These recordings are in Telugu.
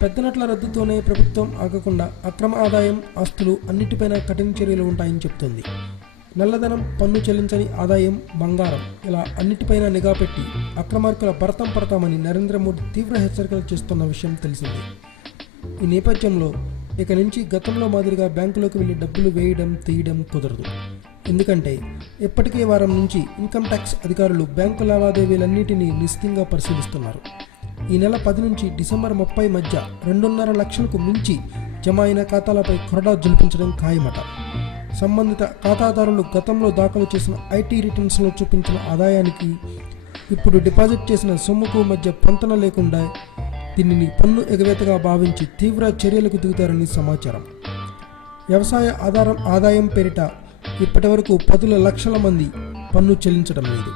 పెద్ద నోట్ల రద్దుతోనే ప్రభుత్వం ఆగకుండా అక్రమ ఆదాయం, ఆస్తులు అన్నిటిపైన కఠిన చర్యలు ఉంటాయని చెబుతోంది. నల్లధనం, పన్ను చెల్లించని ఆదాయం, బంగారం ఇలా అన్నిటిపైన నిఘా పెట్టి అక్రమార్కుల భరతం పడతామని నరేంద్ర మోదీ తీవ్ర హెచ్చరికలు చేస్తున్న విషయం తెలిసిందే. ఈ నేపథ్యంలో ఇక నుంచి గతంలో మాదిరిగా బ్యాంకులోకి వెళ్లి డబ్బులు వేయడం, తీయడం కుదరదు. ఎందుకంటే ఇప్పటికే వారం నుంచి ఇన్కమ్ ట్యాక్స్ అధికారులు బ్యాంకు లావాదేవీలన్నిటినీ నిశితంగా పరిశీలిస్తున్నారు. ఈ నెల 10 నుంచి డిసెంబర్ 30 మధ్య 2.5 లక్షలకు మించి జమ అయిన ఖాతాలపై కొరడా జులిపించడం ఖాయమట. సంబంధిత ఖాతాదారులు గతంలో దాఖలు చేసిన ఐటీ రిటర్న్స్లో చూపించిన ఆదాయానికి ఇప్పుడు డిపాజిట్ చేసిన సొమ్ముకు మధ్య పొంతన లేకుండా దీనిని పన్ను ఎగవేతగా భావించి తీవ్ర చర్యలకు దిగుతారని సమాచారం. వ్యవసాయ ఆదాయం పేరిట ఇప్పటి వరకు 10 లక్షల మంది పన్ను చెల్లించడం లేదు.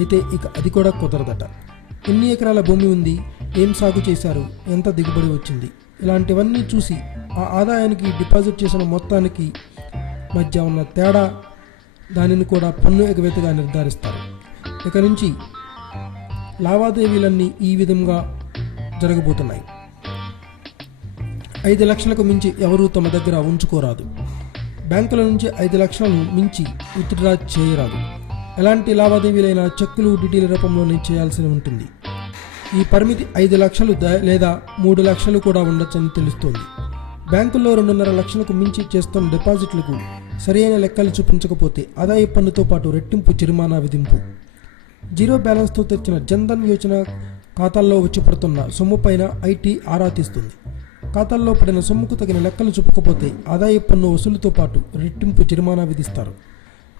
అయితే ఇక అది కూడా కుదరదట. ఎన్ని ఎకరాల భూమి ఉంది, ఏం సాగు చేశారు, ఎంత దిగుబడి వచ్చింది, ఇలాంటివన్నీ చూసి ఆ ఆదాయానికి డిపాజిట్ చేసిన మొత్తానికి మధ్య ఉన్న తేడా దానిని కూడా పన్ను ఎగవేతగా నిర్ధారిస్తారు. ఇక నుంచి లావాదేవీలన్నీ ఈ విధంగా జరగబోతున్నాయి. 5 లక్షలకు మించి ఎవరూ తమ దగ్గర ఉంచుకోరాదు. బ్యాంకుల నుంచి 5 లక్షలను మించి విత్డ్రా చేయరాదు. ఎలాంటి లావాదేవీలైనా చెక్కులు, డీడీల రూపంలోనే చేయాల్సి ఉంటుంది. ఈ పరిమితి 5 లక్షలు లేదా 3 లక్షలు కూడా ఉండొచ్చని తెలుస్తోంది. బ్యాంకుల్లో 2.5 లక్షలకు మించి చేస్తున్న డిపాజిట్లకు సరైన లెక్కలు చూపించకపోతే ఆదాయ పన్నుతో పాటు రెట్టింపు జరిమానా విధింపు. జీరో బ్యాలెన్స్తో తెచ్చిన జన్ధన్ యోజన ఖాతాల్లో వచ్చి పడుతున్న సొమ్ముపైన ఐటీ ఆరా తీస్తుంది. ఖాతాల్లో పడిన సొమ్ముకు తగిన లెక్కలు చూపకపోతే ఆదాయ పన్ను వసూలుతో పాటు రెట్టింపు జరిమానా విధిస్తారు.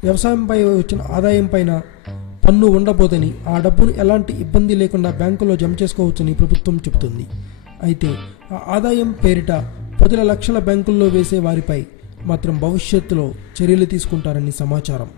వ్యవసాయంపై వచ్చిన ఆదాయం పైన పన్ను ఉండబోదని, ఆ డబ్బును ఎలాంటి ఇబ్బంది లేకుండా బ్యాంకులో జమ చేసుకోవచ్చని ప్రభుత్వం చెబుతుంది. అయితే ఆ ఆదాయం పేరిట 10 లక్షల బ్యాంకుల్లో వేసే వారిపై మాత్రం భవిష్యత్తులో చర్యలు తీసుకుంటారని సమాచారం.